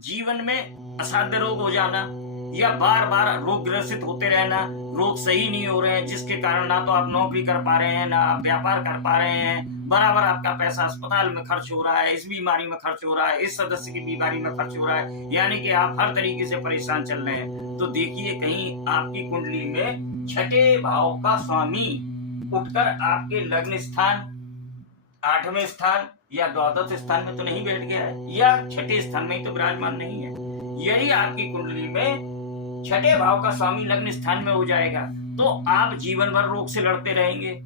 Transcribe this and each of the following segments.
जीवन में असाध्य रोग हो जाना या बार बार रोग ग्रसित होते रहना, रोग सही नहीं हो रहे हैं जिसके कारण ना तो आप नौकरी कर पा रहे हैं, ना आप व्यापार कर पा रहे हैं, बराबर आपका पैसा अस्पताल में खर्च हो रहा है, इस बीमारी में खर्च हो रहा है, इस सदस्य की बीमारी में खर्च हो रहा है, यानी कि आप हर तरीके से परेशान चल रहे हैं। तो देखिए कहीं आपकी कुंडली में छठे भाव का स्वामी उठकर आपके लग्न स्थान, आठवें स्थान या द्वादश स्थान में तो नहीं बैठ गया है, या छठे स्थान में ही तो विराजमान नहीं है। यदि आपकी कुंडली में छठे भाव का स्वामी लग्न स्थान में हो जाएगा तो आप जीवन भर रोग से लड़ते रहेंगे,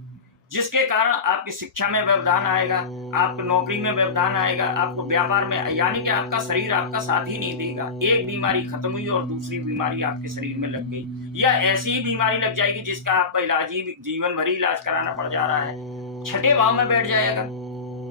जिसके कारण आपकी शिक्षा में व्यवधान आएगा, आपकी नौकरी में व्यवधान आएगा, आपको व्यापार में, यानी कि आपका शरीर आपका साथ ही नहीं देगा। एक बीमारी खत्म हुई और दूसरी बीमारी आपके शरीर में लग गई, या ऐसी ही बीमारी लग जाएगी जिसका आपका इलाज ही जीवन भर ही इलाज कराना पड़ जा रहा है। छठे भाव में बैठ जाएगा।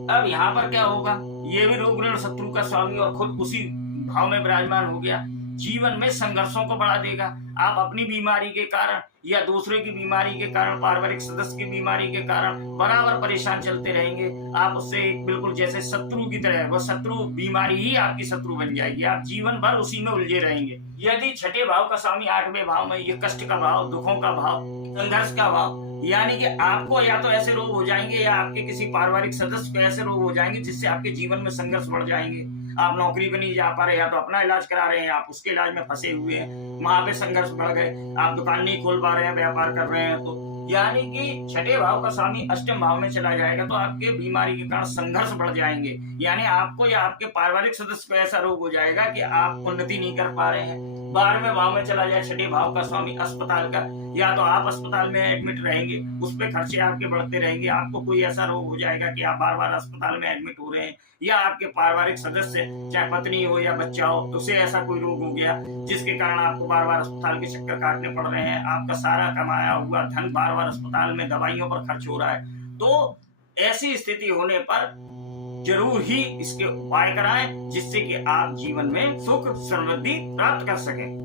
अब यहाँ पर क्या होगा, ये भी रोग ऋण शत्रु का स्वामी और खुद उसी भाव में विराजमान हो गया। जीवन में संघर्षों को बढ़ा देगा। आप अपनी बीमारी के कारण या दूसरे की बीमारी के कारण, पारिवारिक सदस्य की बीमारी के कारण बराबर परेशान चलते रहेंगे। आप उससे बिल्कुल जैसे शत्रु की तरह, वो शत्रु बीमारी ही आपकी शत्रु बन जाएगी। आप जीवन भर उसी में उलझे रहेंगे। यदि छठे भाव का स्वामी आठवें भाव में, ये कष्ट का भाव, दुखों का भाव, संघर्ष का भाव, यानी कि आपको या तो ऐसे रोग हो जाएंगे या आपके किसी पारिवारिक सदस्य को ऐसे रोग हो जाएंगे जिससे आपके जीवन में संघर्ष बढ़ जाएंगे। आप नौकरी पे नहीं जा पा रहे, या तो अपना इलाज करा रहे हैं, आप उसके इलाज में फंसे हुए हैं, वहां पे संघर्ष बढ़ गए। आप दुकान नहीं खोल पा रहे हैं, व्यापार कर रहे हैं, तो यानी कि छठे भाव का स्वामी अष्टम भाव में चला जाएगा तो आपके बीमारी के कारण संघर्ष बढ़ जाएंगे। यानी आपको या आपके पारिवारिक सदस्य को ऐसा रोग हो जाएगा कि आप उन्नति नहीं कर पा रहे हैं। 12वें भाव में चला जाए छठे भाव का स्वामी अस्पताल का, या तो आप अस्पताल में एडमिट रहेंगे, उस पे खर्चे आपके बढ़ते रहेंगे। आपको कोई ऐसा रोग हो जाएगा कि आप बार बार अस्पताल में एडमिट हो रहे हैं, या आपके पारिवारिक सदस्य, चाहे पत्नी हो या बच्चा हो, तो उसे ऐसा कोई रोग हो गया जिसके कारण आपको बार बार अस्पताल के चक्कर काटने पड़ रहे हैं। आपका सारा कमाया हुआ धन बार बार अस्पताल में दवाइयों पर खर्च हो रहा है। तो ऐसी स्थिति होने पर जरूर ही इसके उपाय कराएं, जिससे कि आप जीवन में सुख समृद्धि प्राप्त कर सकें।